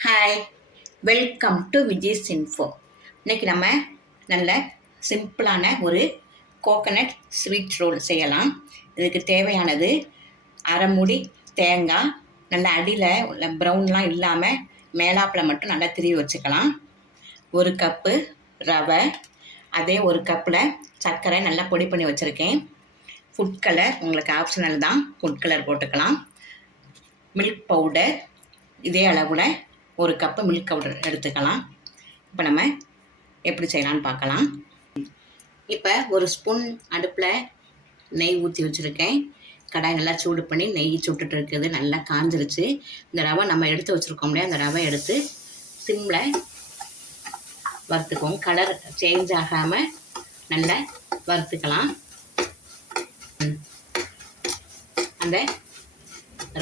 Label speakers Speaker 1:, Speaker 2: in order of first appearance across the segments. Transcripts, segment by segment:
Speaker 1: Hi welcome to Vijay சின்ஃபோ இன்றைக்கி நம்ம நல்ல சிம்பிளான ஒரு கோகனட் ஸ்வீட் ரோல் செய்யலாம். இதுக்கு தேவையானது அரை மூடி தேங்காய் நல்ல அடியில் உள்ள ப்ரௌன்லாம் இல்லாமல் மேலாப்பில் மட்டும் நல்லா திருவி வச்சுக்கலாம். ஒரு கப்பு ரவை அதே ஒரு கப்பில் சர்க்கரை நல்லா பொடி பண்ணி வச்சுருக்கேன். ஃபுட் கலர் உங்களுக்கு ஆப்ஷனல் தான். ஃபுட் கலர் போட்டுக்கலாம். மில்க் பவுடர் இதே அளவில் ஒரு கப்பு மில்க் பவுடர் எடுத்துக்கலாம். இப்போ நம்ம எப்படி செய்யலாம்னு பார்க்கலாம். இப்போ ஒரு ஸ்பூன் அடுப்பில் நெய் ஊற்றி வச்சுருக்கேன். கடாய் நல்லா சூடு பண்ணி நெய் சுட்டுட்டு இருக்குது. நல்லா காஞ்சிருச்சு. இந்த ரவை நம்ம எடுத்து வச்சுருக்கோம் இல்லையா? அந்த ரவை எடுத்து சிம்மில் வறுத்துக்குவோம். கலர் சேஞ்ச் ஆகாமல் நல்லா வறுத்துக்கலாம். அந்த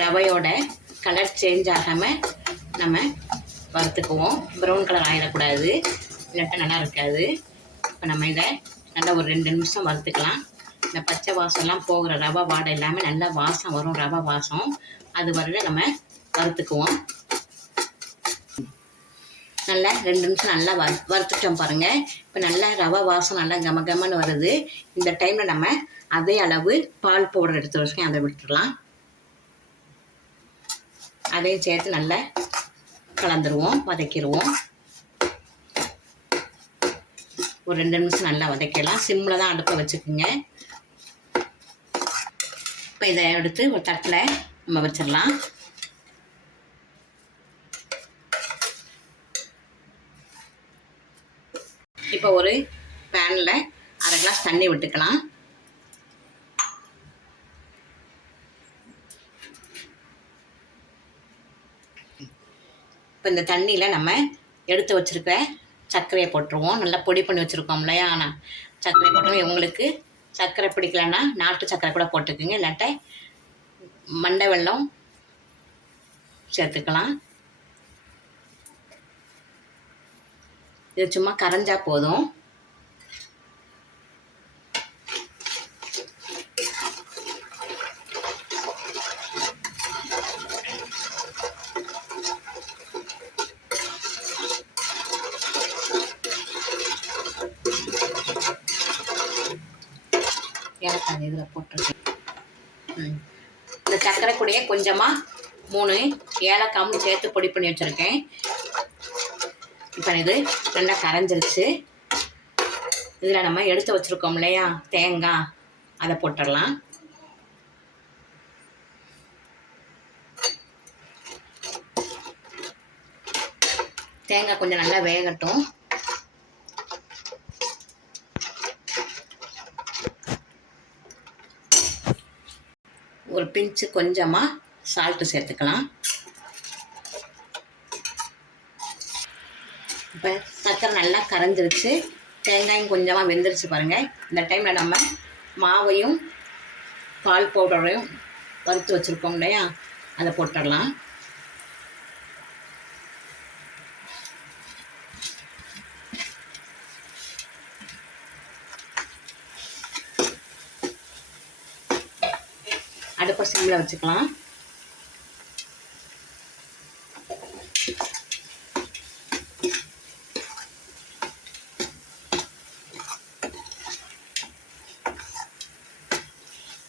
Speaker 1: ரவையோட கலர் சேஞ்ச் ஆகாமல் நம்ம வறுத்துக்குவோம். ப்ரௌன் கலர் ஆகிடக்கூடாது இல்லாட்டா நல்லா இருக்காது. இப்போ நம்ம இதை நல்லா ஒரு ரெண்டு நிமிஷம் வறுத்துக்கலாம். இந்த பச்சை வாசம்லாம் போகிற ரவை வாடை இல்லாமல் நல்லா வாசம் வரும் ரவை வாசம். அது வரையில நம்ம வறுத்துக்குவோம். நல்லா ரெண்டு நிமிஷம் நல்லா வறு வறுத்துட்டோம் பாருங்கள் இப்போ நல்லா ரவை வாசம் நல்லா கம கமன்னு வருது. இந்த டைமில் நம்ம அதே அளவு பால் பவுடர் எடுத்து வச்சுக்கோங்க அதை விட்டுடலாம். அதையும் சேர்த்து நல்லா கலந்துருவோம் வதக்கிடுவோம் ஒரு ரெண்டு நிமிஷம் நல்லா வதக்கிடலாம். சிம்மில் தான் அடுப்பை வச்சுக்கோங்க. இப்போ இதை எடுத்து ஒரு தட்டில் நம்ம வச்சிடலாம். இப்போ ஒரு பேனில் அரை கிளாஸ் தண்ணி விட்டுக்கலாம். இப்போ இந்த தண்ணியில் நம்ம எடுத்து வச்சுருக்க சர்க்கரையை போட்டுருவோம். நல்லா பொடி பண்ணி வச்சுருக்கோம் இல்லையா? ஆனால் சர்க்கரை போட்டோம் உங்களுக்கு சர்க்கரை பிடிக்கலன்னா நாட்டு சர்க்கரை கூட போட்டுக்குங்க. இல்லாட்ட மண்டை வெள்ளம் சேர்த்துக்கலாம். இது சும்மா கரைஞ்சா போதும். அது இதில் போட்டிருக்கேன். ம். இந்த சர்க்கரை கூடயே கொஞ்சமாக மூணு ஏலக்காவும் சேர்த்து பொடி பண்ணி வச்சுருக்கேன். இப்போ இது நல்லா கரைஞ்சிருச்சு. இதில் நம்ம எடுத்து வச்சுருக்கோம் இல்லையா? தேங்காய். அதை போட்டுடலாம். தேங்காய் கொஞ்சம் நல்லா வேகட்டும். ஒரு பிஞ்சு கொஞ்சமாக சால்ட்டு சேர்த்துக்கலாம். இப்போ சக்கரை நல்லா கரைஞ்சிருச்சு. தேங்காயும் கொஞ்சமாக வெந்துருச்சு பாருங்கள் இந்த டைமில் நம்ம மாவையும் பால் பவுடரையும் வறுத்து வச்சுருக்கோம் இல்லையா? அதை போட்டுடலாம். அடுப்பை வச்சுக்கலாம்.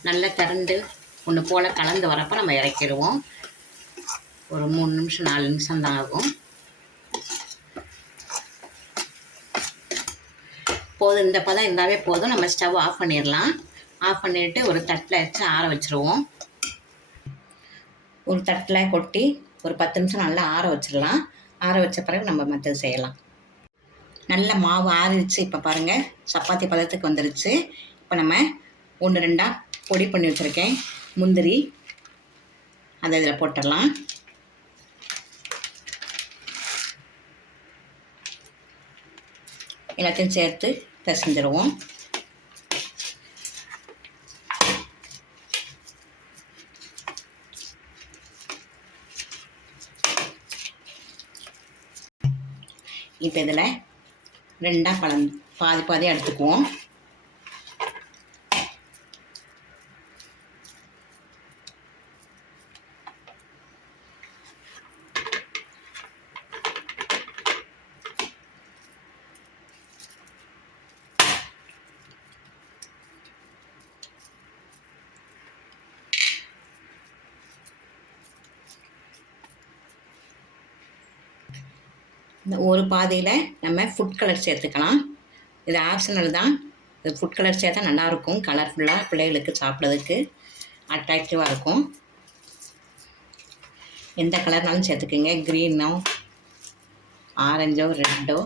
Speaker 1: நல்லா திரண்டு ஒன்று போல் கலந்து வரப்போ நம்ம இறக்கிடுவோம். ஒரு மூணு நிமிஷம் நாலு நிமிஷம் தான் ஆகும். போதும் இந்த பதம் இருந்தாவே போதும். நம்ம ஸ்டவ் ஆஃப் பண்ணிடலாம். ஆஃப் பண்ணிவிட்டு ஒரு தட்டில் வச்சு ஆற வச்சுருவோம். ஒரு தட்டில் கொட்டி ஒரு பத்து நிமிஷம் நல்லா ஆற வச்சிடலாம். ஆற வச்ச பிறகு நம்ம மற்றது செய்யலாம். நல்ல மாவு ஆறிடுச்சு இப்போ பாருங்கள் சப்பாத்தி பதத்துக்கு வந்துருச்சு. இப்போ நம்ம ஒன்று ரெண்டாக பொடி பண்ணி வச்சுருக்கேன். முந்திரி அதை இதில் போட்டுடலாம். எல்லாத்தையும் சேர்த்து பிசைஞ்சிருவோம். இப்போ இதில் ரெண்டாக கலந்து பாதி பாதி எடுத்துக்குவோம். இந்த ஒரு பாதியில் நம்ம ஃபுட் கலர் சேர்த்துக்கலாம். இது ஆப்ஷனல் தான். இது ஃபுட் கலர் சேர்த்தா நல்லாயிருக்கும். கலர்ஃபுல்லாக பிள்ளைகளுக்கு சாப்பிட்றதுக்கு அட்ராக்டிவாக இருக்கும். எந்த கலர்னாலும் சேர்த்துக்குங்க. க்ரீனோ ஆரஞ்சோ ரெட்டோ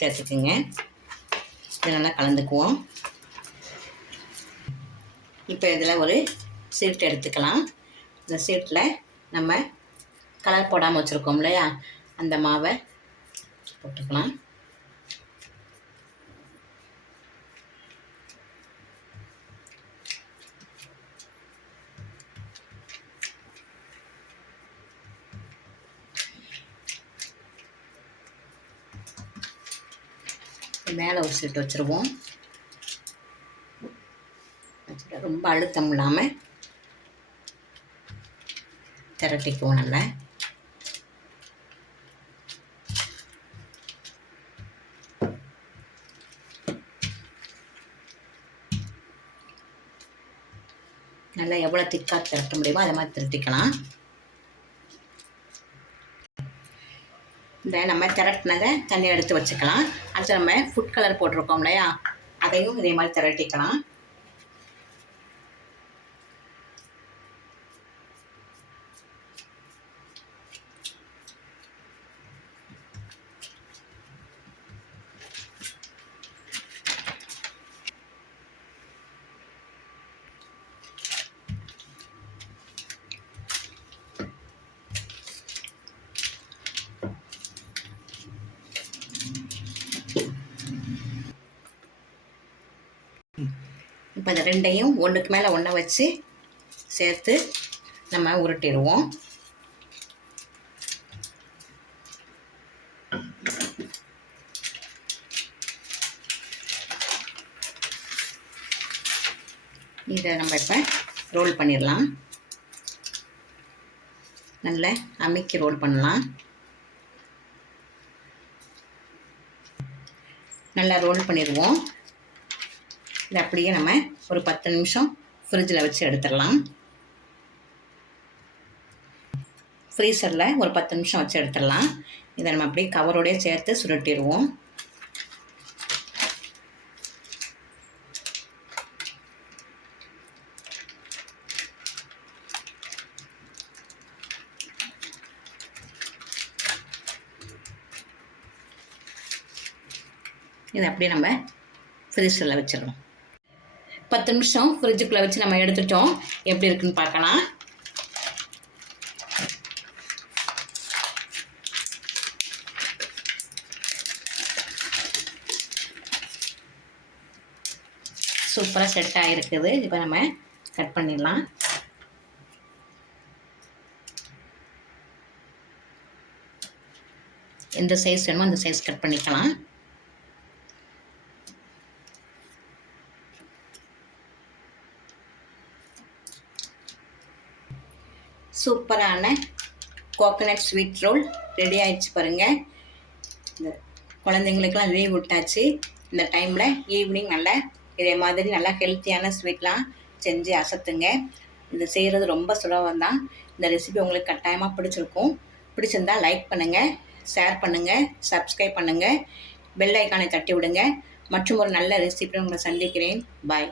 Speaker 1: சேர்த்துக்குங்க. இதை நல்லா கலந்துக்குவோம். இப்போ இதில் ஒரு சீட் எடுத்துக்கலாம். இந்த சீட்டில் நம்ம கலர் போடாமல் வச்சுருக்கோம் இல்லையா? அந்த மாவை போட்டுக்கலாம். மேலே ஒரு சீட்டு வச்சுருவோம். ரொம்ப அழுத்தம் இல்லாமல் திரட்டிக்குவோம் நல்லா நல்லா எவ்வளோ திக்காக திரட்ட முடியுமோ அதை மாதிரி திரட்டிக்கலாம். இந்த நம்ம திரட்டினதை தண்ணி எடுத்து வச்சுக்கலாம். அடுத்து நம்ம ஃபுட் கலர் போட்டிருக்கோம் இல்லையா? அதையும் இதே மாதிரி திரட்டிக்கலாம் இப்போ இந்த ரெண்டையும் ஒன்றுக்கு மேலே ஒன்றை வச்சு சேர்த்து நம்ம உருட்டிடுவோம். இதை நம்ம இப்போ ரோல் பண்ணிடலாம். நல்ல அமைக்கி ரோல் பண்ணலாம். நல்லா ரோல் பண்ணிடுவோம். இதை அப்படியே நம்ம ஒரு பத்து நிமிஷம் ஃப்ரிட்ஜில் வச்சு எடுத்துடலாம். ஃப்ரீசரில் ஒரு பத்து நிமிஷம் வச்சு எடுத்துடலாம். இதை நம்ம அப்படியே கவரோடய சேர்த்து சுருட்டிடுவோம். இதை அப்படியே நம்ம ஃப்ரீசரில் வச்சிடணும். பத்து நிமிஷம் ஃப்ரிட்ஜுக்குள்ளே வச்சு நம்ம எடுத்துட்டோம். எப்படி இருக்குன்னு பார்க்கலாம். சூப்பராக செட் ஆகிருக்குது இப்போ நம்ம கட் பண்ணிடலாம். எந்த சைஸ் வேணுமோ அந்த சைஸ் கட் பண்ணிக்கலாம். சூப்பரான கோகனட் ஸ்வீட் ரோல் ரெடி ஆயிடுச்சு பாருங்கள் இந்த குழந்தைங்களுக்கெல்லாம் லீவ் விட்டாச்சு. இந்த டைமில் ஈவினிங் நல்லா இதே மாதிரி நல்லா ஹெல்த்தியான ஸ்வீட்லாம் செஞ்சு அசத்துங்க. இது செய்கிறது ரொம்ப சுலபம் தான். இந்த ரெசிபி உங்களுக்கு கட்டாயமாக பிடிச்சிருக்கும். பிடிச்சிருந்தா லைக் பண்ணுங்கள் ஷேர் பண்ணுங்கள் சப்ஸ்கிரைப் பண்ணுங்கள் பெல் ஐக்கானை தட்டி விடுங்க. மற்றும் ஒரு நல்ல ரெசிபி உங்களை சந்திக்கிறேன். பாய்